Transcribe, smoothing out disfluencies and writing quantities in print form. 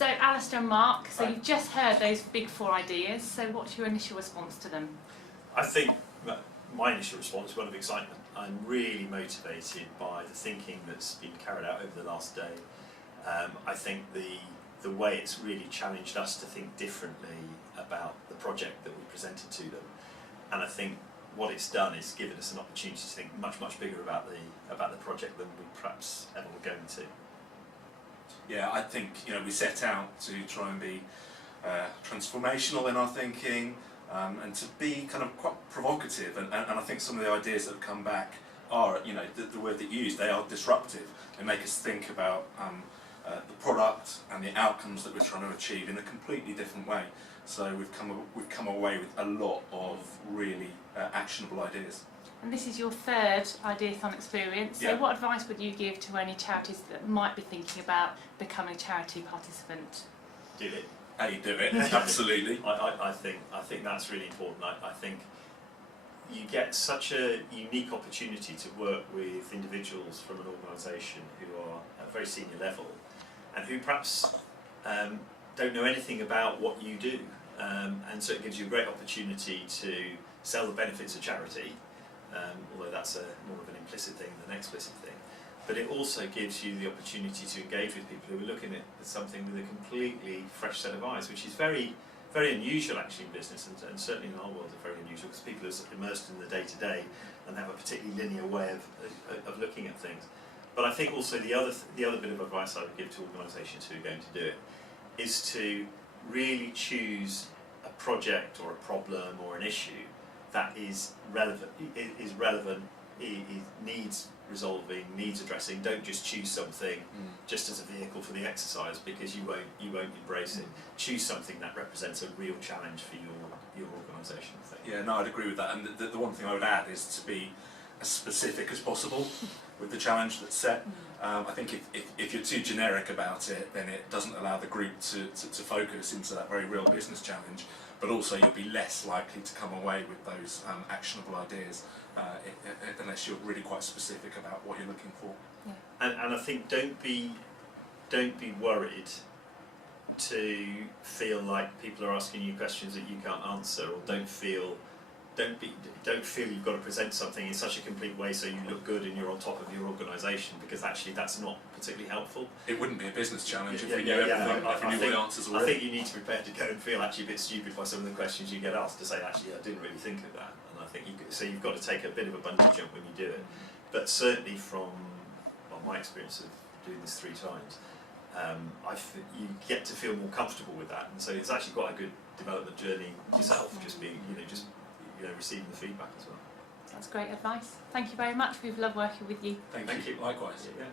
So Alistair and Mark, so you've just heard those big four ideas, so what's your initial response to them? I think my initial response is one of excitement. I'm really motivated by the thinking that's been carried out over the last day. I think the way it's really challenged us to think differently about the project that we presented to them, and I think what it's done is given us an opportunity to think much bigger about the project than we perhaps ever were going to. Yeah, I think we set out to try and be transformational in our thinking, and to be kind of quite provocative, and I think some of the ideas that have come back are, the word that you use, they are disruptive. They make us think about the product and the outcomes that we're trying to achieve in a completely different way. So we've come away with a lot of really actionable ideas. And this is your third Ideathon experience, so Yeah. what advice would you give to any charities that might be thinking about becoming a charity participant? Do it. Do it, absolutely. I think that's really important. I think you get such a unique opportunity to work with individuals from an organisation who are at a very senior level and who perhaps don't know anything about what you do, and so it gives you a great opportunity to sell the benefits of charity, although that's more of an implicit thing than an explicit thing. But it also gives you the opportunity to engage with people who are looking at something with a completely fresh set of eyes, which is very, very unusual actually in business, and certainly in our world are very unusual, because people are immersed in the day-to-day and have a particularly linear way of looking at things. But I think also the other bit of advice I would give to organisations who are going to do it is to really choose a project or a problem or an issue that is relevant, needs resolving, needs addressing. Don't just choose something just as a vehicle for the exercise, because you won't embrace it. Choose something that represents a real challenge for your organisation. Yeah, no, I'd agree with that. And the one thing I would add is to be as specific as possible with the challenge that's set. I think if you're too generic about it, then it doesn't allow the group to focus into that very real business challenge, but also you'll be less likely to come away with those actionable ideas unless you're really quite specific about what you're looking for. Yeah. And I think don't be worried to feel like people are asking you questions that you can't answer, or don't feel you've got to present something in such a complete way so you look good and you're on top of your organisation, because actually that's not particularly helpful. It wouldn't be a business challenge if we knew everything, if we knew all the answers already. I think you need to be prepared to go and feel actually a bit stupid by some of the questions you get asked, to say actually I didn't really think of that. And I think you've got to take a bit of a bungee jump when you do it. But certainly from my experience of doing this 3 times, you get to feel more comfortable with that, and so it's actually quite a good development journey yourself, just being receiving the feedback as well. That's great advice. Thank you very much. We've loved working with you. Thank you. Likewise. Yeah.